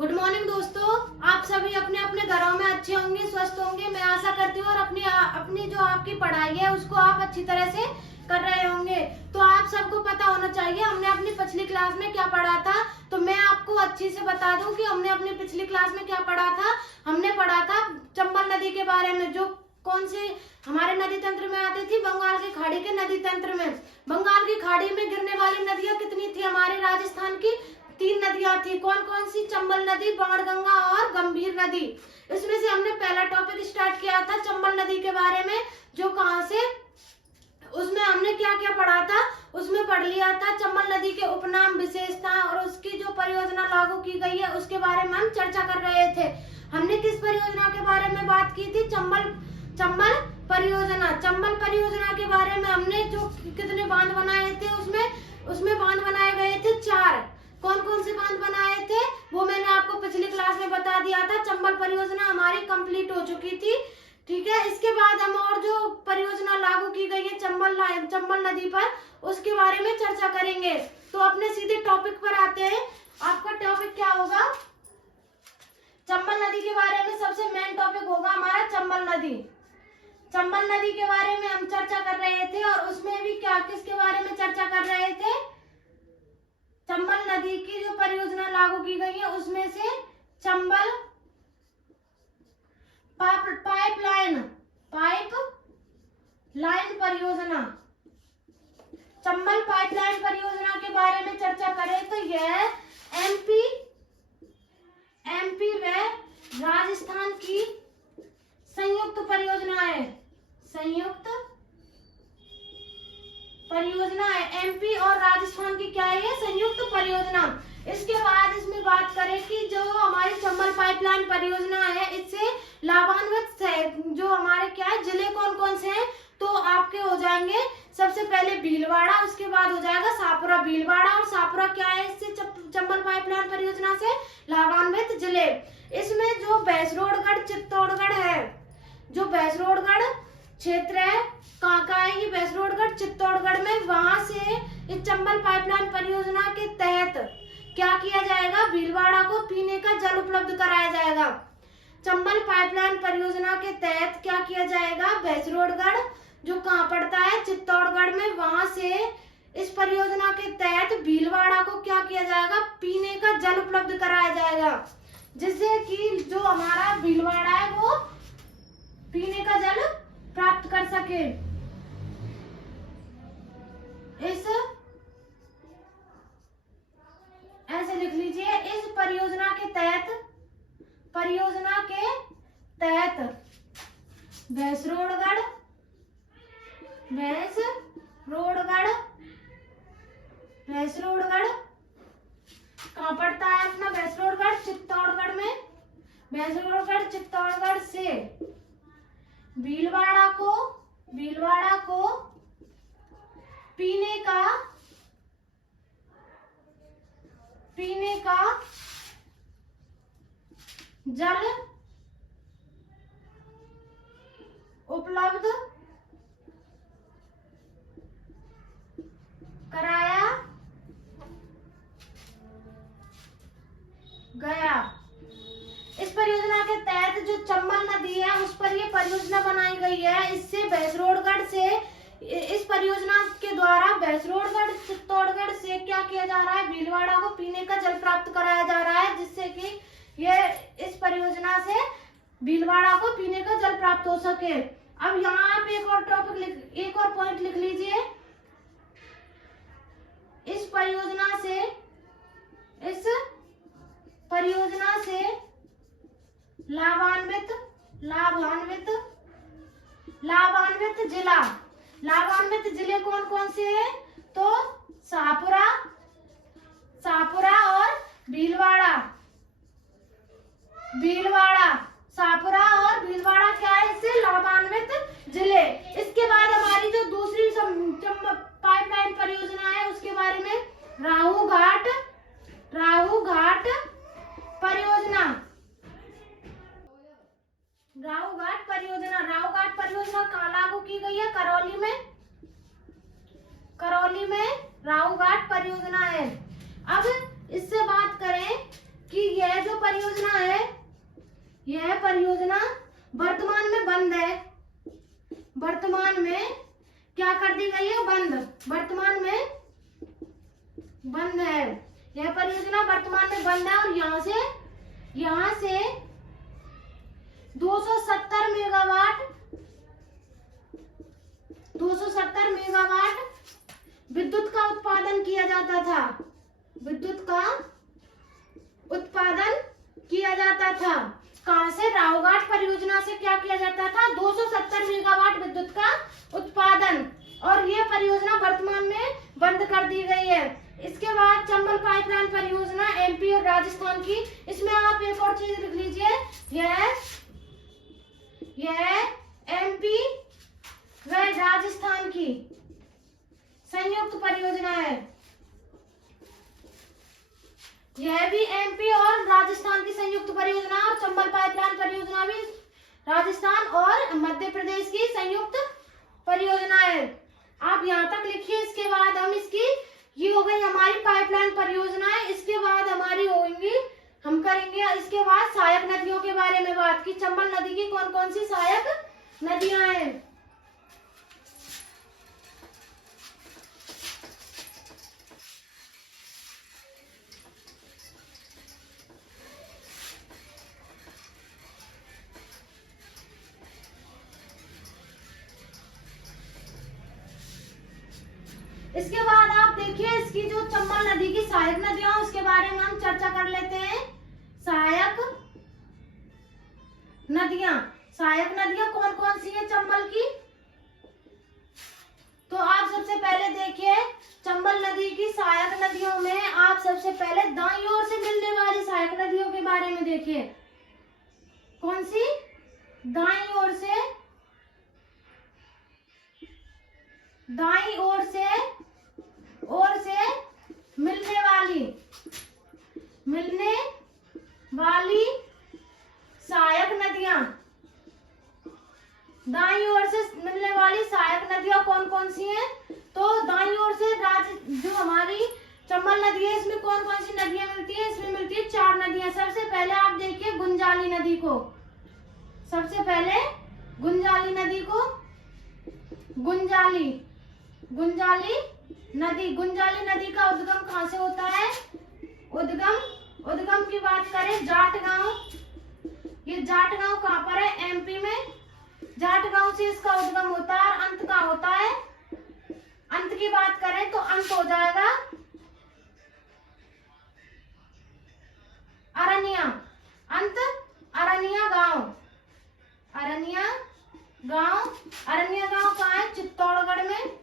Good morning दोस्तों, आप सभी अपने अपने घरों में अच्छे होंगे, स्वस्थ होंगे। मैं आशा करती हूँ और अपनी जो आपकी पढ़ाई है उसको आप अच्छी तरह से कर रहे होंगे। तो आप सबको पता होना चाहिए हमने अपनी पिछली क्लास में क्या पढ़ा था। तो मैं आपको अच्छी से बता दूं कि हमने अपनी पिछली क्लास में क्या पढ़ा था। हमने पढ़ा था चंबल नदी के बारे में, जो कौन से हमारे नदी तंत्र में आती थी, बंगाल की खाड़ी के नदी तंत्र में। बंगाल की खाड़ी में गिरने वाली नदियां कितनी थी हमारे राजस्थान की? 3 नदियां थी। कौन कौन सी? चंबल नदी, बाणगंगा और गंभीर नदी। इसमें से हमने पहला टॉपिक स्टार्ट किया था चंबल नदी के बारे में, जो कहां से, उसमें हमने क्या क्या पढ़ा था, उसमें पढ़ लिया था चंबल नदी के उपनाम, विशेषता और उसकी जो परियोजना लागू की गई है उसके बारे में हम चर्चा कर रहे थे। हमने किस परियोजना के बारे में बात की थी? चंबल परियोजना। चंबल परियोजना के बारे में हमने जो कितने बांध बनाए थे, उसमें बांध बनाए गए थे 4। कौन कौन से बांध बनाए थे वो मैंने आपको पिछली क्लास में बता दिया था। चंबल परियोजना हमारी कंप्लीट हो चुकी थी, ठीक है। इसके बाद हम और जो परियोजना लागू की गई है चंबल नदी पर, उसके बारे में चर्चा करेंगे। तो अपने सीधे टॉपिक पर आते हैं। आपका टॉपिक क्या होगा? चंबल नदी के बारे में सबसे मेन टॉपिक होगा हमारा चंबल नदी। चंबल नदी के बारे में हम चर्चा कर रहे थे और उसमें भी क्या किसके बारे में चर्चा कर रहे थे? चंबल नदी की जो परियोजना लागू की गई है उसमें से चंबल पाइपलाइन परियोजना। चंबल पाइपलाइन परियोजना के बारे में चर्चा करें तो यह एमपी व राजस्थान की संयुक्त परियोजना है। संयुक्त परियोजना है। एमपी और राजस्थान की क्या है? संयुक्त परियोजना। इसके बाद इसमें बात करें कि जो हमारी चंबल पाइपलाइन परियोजना है, इससे लाभान्वित है जो हमारे क्या है जिले कौन कौन से हैं, तो आपके हो जाएंगे सबसे पहले भीलवाड़ा, उसके बाद हो जाएगा शाहपुरा। भीलवाड़ा और शाहपुरा क्या है इससे चंबल पाइपलाइन परियोजना से लाभान्वित जिले। इसमें जो भैंसरोडगढ़ चित्तौड़गढ़ है, जो भैंसरोडगढ़ क्षेत्र है, कहाँ का है ये? भैंसरोडगढ़ चित्तौड़गढ़ में। वहां से इस चंबल पाइपलाइन परियोजना के तहत क्या किया जाएगा? भीलवाड़ा को पीने का जल उपलब्ध कराया जाएगा। चंबल पाइपलाइन परियोजना के तहत क्या किया जाएगा? भैंसरोडगढ़ जो कहाँ पड़ता है? चित्तौड़गढ़ में। वहां से इस परियोजना के तहत भीलवाड़ा को क्या किया जाएगा? पीने का जल उपलब्ध कराया जाएगा, जिससे कि जो हमारा भीलवाड़ा है वो पीने का जल प्राप्त कर सके। ऐसे लिख लीजिए। इस परियोजना के तहत भैंसरोडगढ़ कहाँ पड़ता है अपना? भैंसरोडगढ़ चित्तौड़गढ़ में। भैंसरोडगढ़ चित्तौड़गढ़ से भीलवाड़ा को पीने का जल उपलब्ध कराया गया। इस परियोजना के तहत जो चंबल नदी है उस पर ये परियोजना बनाई गई है। इससे भैंसरोडगढ़ से, इस परियोजना के द्वारा भैंसरोडगढ़ चित्तौड़गढ़ से क्या किया जा रहा है? भीलवाड़ा को पीने का जल प्राप्त कराया जा रहा है, जिससे कि ये इस परियोजना से भीलवाड़ा को पीने का जल प्राप्त हो सके। अब यहाँ पे एक और पॉइंट लिख लीजिए। इस परियोजना से लाभान्वित जिले कौन कौन से हैं? तो शाहपुरा और शाहपुरा और भीलवाड़ा क्या है इससे लाभान्वित जिले। इसके बाद हमारी जो दूसरी पाइपलाइन परियोजना है उसके बारे में राहू घाट परियोजना। राहू घाट परियोजना कहाँ लागू की गई है? करौली में राहू घाट परियोजना है। अब इससे बात करें कि यह जो परियोजना यह परियोजना वर्तमान में बंद है। वर्तमान में क्या कर दी गई है? बंद। वर्तमान में बंद है। यह परियोजना वर्तमान में बंद है और यहाँ से 270 मेगावाट विद्युत का उत्पादन किया जाता था। विद्युत का उत्पादन किया जाता था। कहां से? रावघाट परियोजना से क्या किया जाता था? 270 मेगावाट विद्युत का उत्पादन। और ये परियोजना वर्तमान में बंद कर दी गई है। इसके बाद चंबल पाइपलाइन परियोजना एमपी और राजस्थान की। इसमें आप एक और चीज लिख लीजिए, यह एमपी व राजस्थान की संयुक्त परियोजना है। यह भी एमपी और राजस्थान की संयुक्त परियोजना और चंबल पाइपलाइन परियोजना भी राजस्थान और मध्य प्रदेश की संयुक्त परियोजना है। आप यहाँ तक लिखिए। इसके बाद हम ये हो गई हमारी पाइपलाइन परियोजनाएं। इसके बाद हमारी होंगी, हम करेंगे इसके बाद सहायक नदियों के बारे में बात की। चंबल नदी की कौन कौन सी सहायक नदियां हैं? इसके बाद आप देखिए, इसकी जो चंबल नदी की सहायक नदियां उसके बारे में हम चर्चा कर लेते हैं। सहायक नदियां कौन कौन सी है चंबल की? तो आप सबसे पहले देखिए, चंबल नदी की सहायक नदियों में आप सबसे पहले दाईं ओर से मिलने वाली सहायक नदियों के बारे में देखिए। कौन सी? दाईं ओर से मिलने वाली सहायक नदियां। दाईं ओर से मिलने वाली सहायक नदियां कौन कौन सी हैं? तो दाईं ओर से जो हमारी चंबल नदी है, इसमें कौन कौन सी नदियां मिलती है? इसमें मिलती है 4 नदियां। सबसे पहले आप देखिए गुंजाली नदी को। सबसे पहले गुंजाली नदी को, गुंजाली नदी का उद्गम कहां से होता है? उद्गम की बात करें, जाट गांव। ये जाट गांव कहां पर है? एमपी में। जाट गांव से इसका उद्गम होता है और अंत कहां होता है? अंत की बात करें तो अंत हो जाएगा अरनिया। अंत अरनिया गांव। अरनिया गांव कहाँ है? चित्तौड़गढ़ में।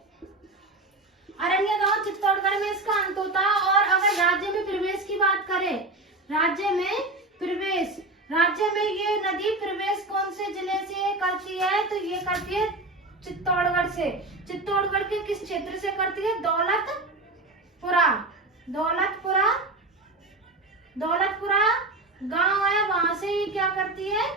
अरनिया गांव चित्तौड़गढ़ में इसका अंत होता है। और अगर राज्य में प्रवेश की बात करें, राज्य में ये नदी प्रवेश कौन से जिले से करती है? तो ये करती है चित्तौड़गढ़ से। चित्तौड़गढ़ के किस क्षेत्र से करती है? दौलतपुरा गांव है, वहां से ये क्या करती है?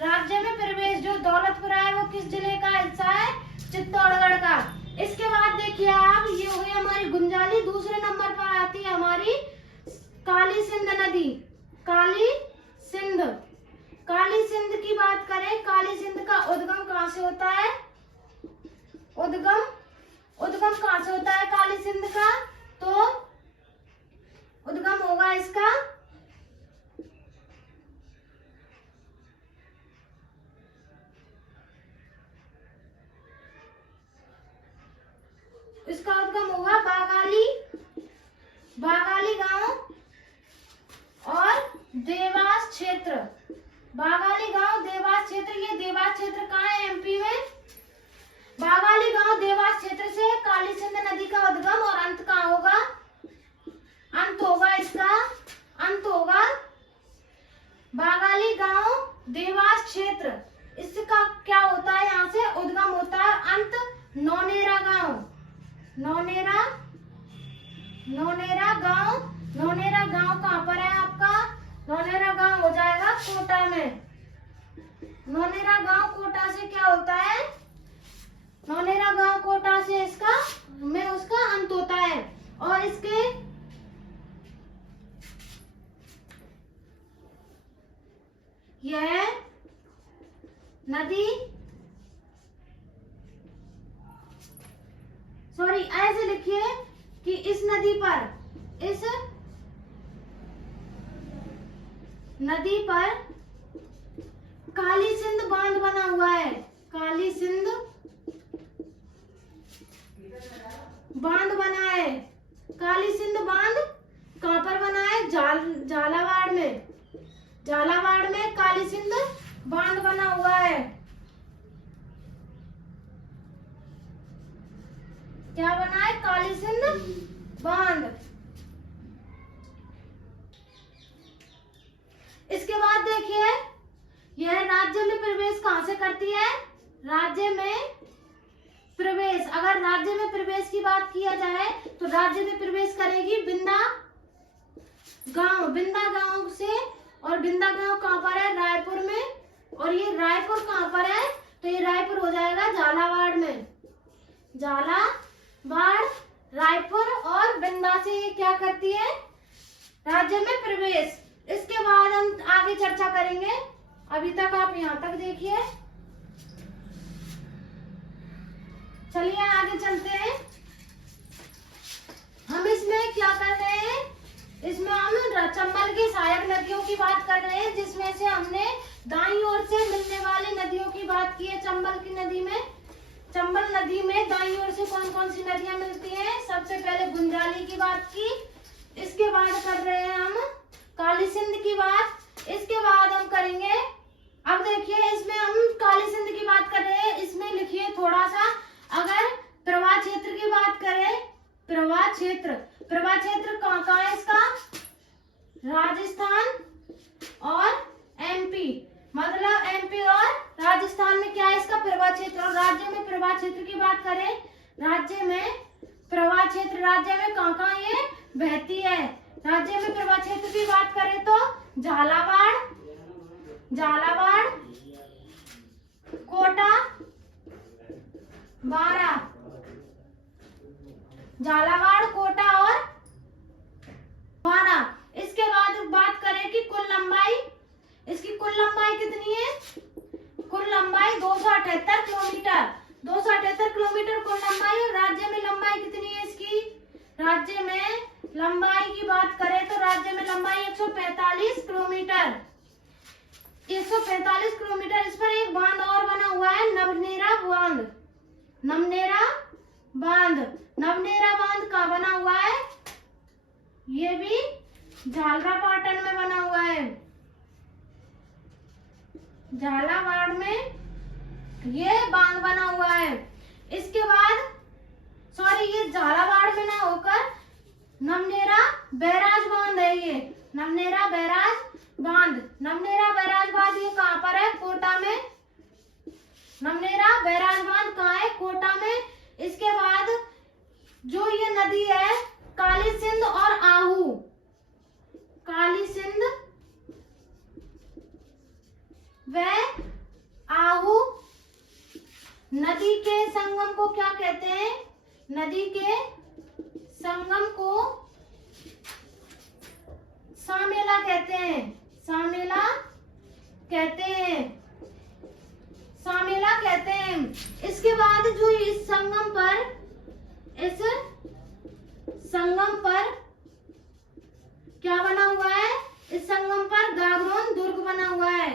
राज्य में प्रवेश। जो दौलतपुरा है वो किस जिले का हिस्सा है? चित्तौड़गढ़ का। इसके बाद देखिए आप, ये हो गई हमारी गुंजाली। दूसरे नंबर पर आती है हमारी काली सिंध नदी। काली सिंध की बात करें, काली सिंध का उद्गम कहां से होता है? उद्गम कहां से होता है काली सिंध का? तो उद्गम होगा इसका उद्गम होगा बागाली गांव और देवास क्षेत्र। बागाली गांव, देवास क्षेत्र। ये देवास क्षेत्र कहाँ है? एमपी में। बागाली गांव देवास क्षेत्र से काली सिंध नदी का उद्गम और अंत कहाँ होगा? अंत होगा बागाली गांव देवास क्षेत्र। इसका क्या होता है? यहाँ से उद्गम होता है, अंत नौनेरा गांव। नौनेरा गांव कहाँ पर है आपका? नौनेरा गांव हो जाएगा कोटा में। नौनेरा गांव कोटा से क्या होता है? नौनेरा गांव कोटा से उसका अंत होता है। और यह नदी, सॉरी ऐसे लिखिए कि इस नदी पर काली सिंध बांध बना हुआ है। काली सिंध बांध बना है। काली सिंध बांध कहां पर बना है? झालावाड़ में। झालावाड़ में काली सिंध बांध बना हुआ है। क्या बना है? काली सिंध बांध। इसके बाद देखिए, यह राज्य में प्रवेश कहां से करती है? राज्य में प्रवेश, अगर राज्य में प्रवेश की बात किया जाए तो राज्य में प्रवेश करेगी बिंदा गांव से। और बिंदा गांव कहां पर है? रायपुर में। और ये रायपुर कहां पर है? तो ये रायपुर हो जाएगा झालावाड़ में। झालावाड़, रायपुर और बिंदा से ये क्या करती है? राज्य में प्रवेश। इसके बाद हम आगे चर्चा करेंगे। अभी तक आप यहाँ तक देखिए। चलिए आगे चलते हैं। हम इसमें क्या कर रहे हैं? इसमें हम चंबल की सहायक नदियों की बात कर रहे हैं, जिसमें से हमने दाईं ओर से मिलने वाली नदियों की बात की है। चंबल नदी में दाईं ओर से कौन कौन सी नदियां मिलती हैं? सबसे पहले गुंजाली की बात की। इसके बाद कर रहे हैं हम काली सिंध की बात। इसके बाद हम करेंगे, अब देखिए इसमें हम काली सिंध की बात कर रहे हैं। इसमें लिखिए थोड़ा सा, अगर प्रवाह क्षेत्र की बात करें, प्रवाह क्षेत्र कहाँ है इसका? राजस्थान और एमपी, मतलब एमपी और राजस्थान में क्या है इसका? प्रवाह क्षेत्र। और राज्य में प्रवाह क्षेत्र की बात करें, राज्य में प्रवाह क्षेत्र, राज्य में कहाँ ये बहती है? राज्य में प्रवाह क्षेत्र की बात करें तो झालावाड़, कोटा, बारा। झालावाड़, कोटा और बारा। इसके बाद बात करें कि कुल लंबाई, इसकी कुल लंबाई कितनी है? कुल लंबाई 278 किलोमीटर। 278 किलोमीटर कुल लंबाई। और राज्य में लंबाई कितनी है इसकी? राज्य में लंबाई की बात करें तो राज्य में लंबाई 145 किलोमीटर। 145 किलोमीटर। इस पर एक बांध और बना हुआ है, नवनेरा बांध। नवनेरा बांध कहाँ बना हुआ है? ये भी झालरापाटन में बना हुआ है। झालावाड़ में ये बांध बना हुआ है। इसके बाद सॉरी, ये झालावाड़ में ना होकर नवनेरा बैराज बांध है। ये नवनेरा बैराज बांध ये कहाँ पर है? कोटा में। नवनेरा बैराज बांध कहाँ है? कोटा में। इसके बाद जो ये नदी है काली सिंध और आहू, काली सिंध व आहू नदी के संगम को क्या कहते हैं? नदी के संगम को सामेला कहते हैं। सामेला कहते हैं। इसके बाद जो इस संगम पर क्या बना हुआ है? इस संगम पर गागरोन दुर्ग बना हुआ है।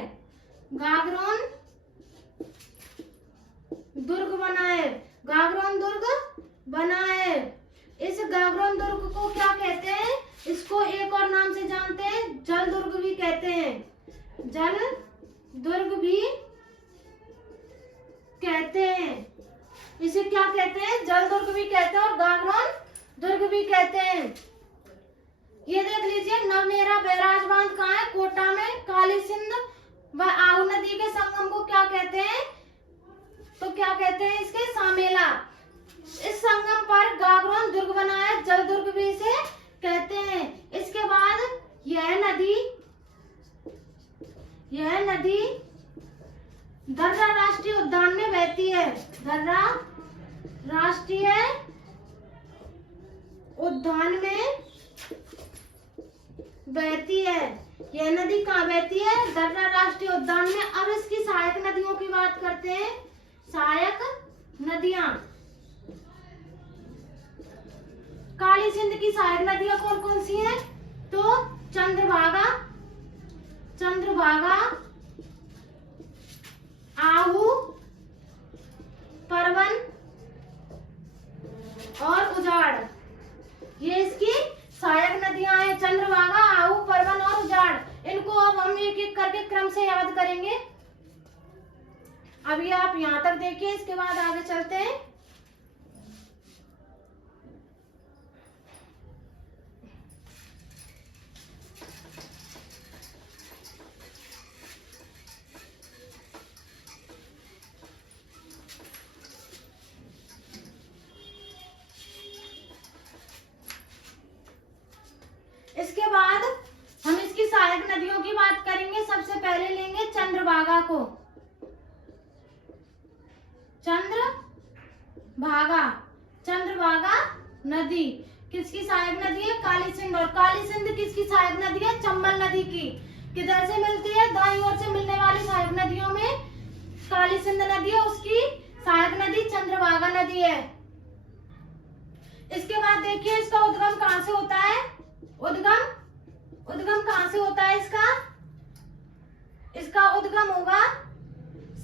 गागरोन दुर्ग बना है। इस गागरोन दुर्ग को क्या कहते हैं? इसको एक और नाम से जानते हैं, जल दुर्ग भी कहते हैं। जल दुर्ग भी कहते हैं। इसे क्या कहते हैं? जल दुर्ग भी कहते हैं और गागरोन दुर्ग भी कहते हैं। ये देख लीजिए, नवनेरा बैराज बांध कहाँ है? कोटा में। काली सिंध व आहू नदी के संगम को क्या कहते हैं? तो क्या कहते हैं इसके? सामेला। इस संगम पर गागरोन दुर्ग बना है, जल दुर्ग भी इसे कहते हैं। इसके बाद यह नदी दर्रा राष्ट्रीय उद्यान में बहती है। दर्रा राष्ट्रीय उद्यान में बहती है। यह नदी कहाँ बहती है? दर्रा राष्ट्रीय उद्यान में। अब इसकी सहायक नदियों की बात करते हैं। सहायक नदियां, काली सिंध की सहायक नदियां कौन कौन सी हैं? तो चंद्रभागा, आहू, परवन और उजाड़। ये इसकी सहायक नदियां हैं, चंद्रभागा, आहू, परवन और उजाड़। इनको अब हम एक एक करके क्रम से याद करेंगे। अभी आप यहाँ तक देखिए, इसके बाद आगे चलते हैं। इसके बाद हम इसकी सहायक नदियों की बात करेंगे। सबसे पहले लेंगे चंद्रभागा को। चंद्रभागा नदी किसकी सहायक नदी है? काली सिंध। और काली सिंध किसकी सहायक नदी है? चंबल नदी की। किधर से मिलती है? दाईं ओर से मिलने वाली सहायक नदियों में काली सिंध नदी है, उसकी सहायक नदी चंद्रभागा नदी है। इसके बाद देखिए इसका उद्गम कहाँ से होता है? उद्गम कहाँ से होता है इसका? इसका उद्गम होगा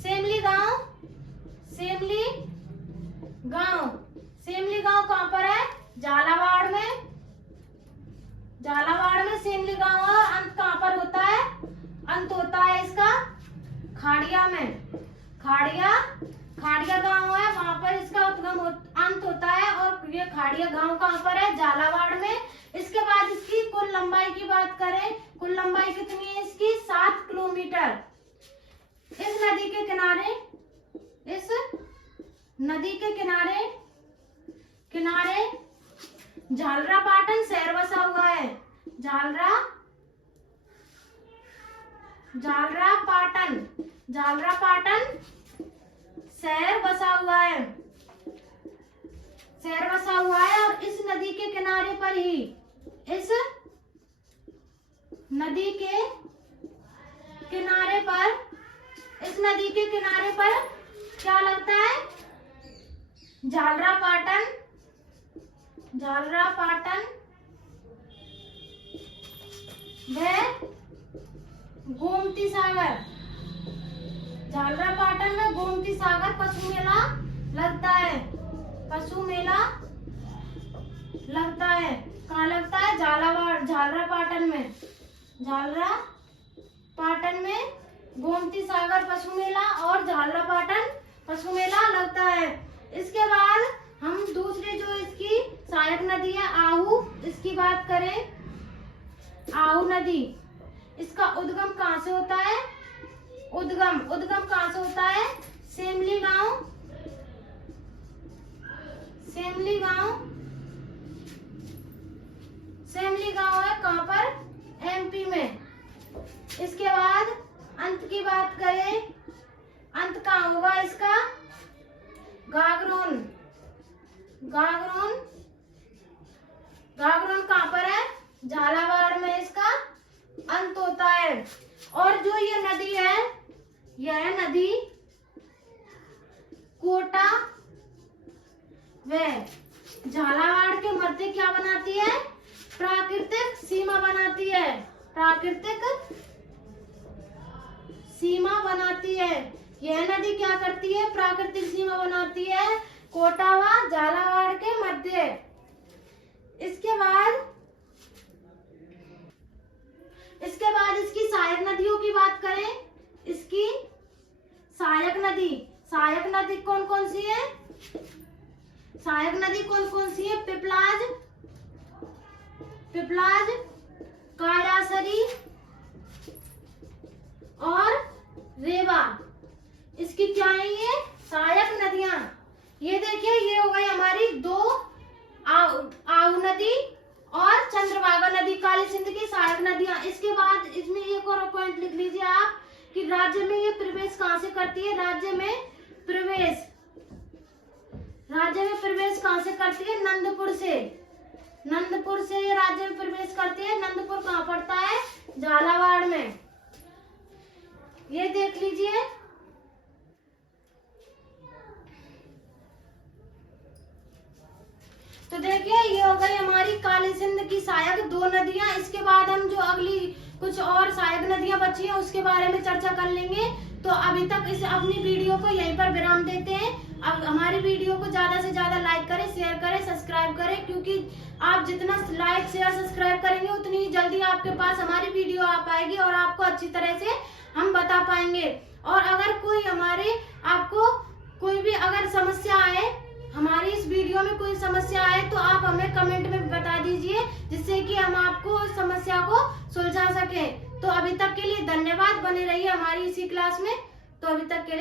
सेमली गांव कहाँ पर है? झालावाड़ में सेमली गांव। और अंत कहाँ पर होता है? अंत होता है इसका खाड़िया में। खाड़िया गांव है, वहां पर इसका अंत होता है। और ये खाड़िया गांव कहाँ पर है? झालावाड़ में। इसके बाद इसकी कुल लंबाई की बात करें, कुल लंबाई कितनी है इसकी? 7 किलोमीटर। इस नदी के किनारे झालरापाटन शहर बसा हुआ है। झालरापाटन शहर बसा हुआ है। और इस नदी के किनारे पर ही, इस नदी के किनारे पर क्या लगता है? झालरापाटन व गोमती सागर। झालरापाटन में गोमती सागर पशु मेला लगता है। कहाँ लगता है? झालरापाटन में गोमती सागर पशु मेला और झालरापाटन पशु मेला लगता है। इसके बाद हम दूसरी जो इसकी सहायक नदी है आहू, इसकी बात करें। आहू नदी, इसका उद्गम कहाँ से होता है? उद्गम कहाँ से होता है? सेमली गांव है, कहाँ पर? एमपी में। इसके बाद अंत की बात करें, अंत कहाँ होगा इसका? गागरोन कहाँ पर है? झालावाड़ में इसका अंत होता है। और जो ये नदी है, यह नदी कोटा व झालावाड़ के मध्य क्या बनाती है? प्राकृतिक सीमा बनाती है। यह नदी क्या करती है? प्राकृतिक सीमा बनाती है कोटा व झालावाड़ के मध्य। इसके बाद इसकी सहायक नदियों की बात करें। इसकी सहायक नदी कौन कौन सी है? पिपलाज, कायासरी और रेवा। इसकी क्या है? ये सहायक नदियां। ये देखिए, ये हो गई हमारी 2 आहू नदी और चंद्रभागा नदी, काली सिंध की सहायक नदियां। इसके बाद इसमें एक और पॉइंट लिख लीजिए आप कि राज्य में ये प्रवेश कहाँ से करती है? राज्य में प्रवेश कहाँ से करती है? नंदपुर से ये राज्य में प्रवेश करती है। नंदपुर कहाँ पड़ता है? झालावाड़ ये देख लीजिए। तो देखिए ये हो गई हमारी काली सिंध की सहायक 2 नदियां। इसके बाद हम जो अगली कुछ और सहायक नदियां बची हैं उसके बारे में चर्चा कर लेंगे। तो अभी तक इस अपनी वीडियो को यहीं पर विराम देते हैं। अब हमारी वीडियो को ज्यादा से ज्यादा लाइक करें, शेयर करें, सब्सक्राइब करें, क्योंकि आप जितना लाइक शेयर सब्सक्राइब करेंगे उतनी ही जल्दी आपके पास हमारी वीडियो आ पाएगी और आपको अच्छी तरह से हम बता पाएंगे। और अगर कोई आपको कोई भी अगर समस्या आए, हमारी इस वीडियो में कोई समस्या आए, तो आप हमें कमेंट में बता दीजिए, जिससे कि हम आपको उस समस्या को सुलझा सके। तो अभी तक के लिए धन्यवाद। बने रहिए हमारी इसी क्लास में। तो अभी तक के लिए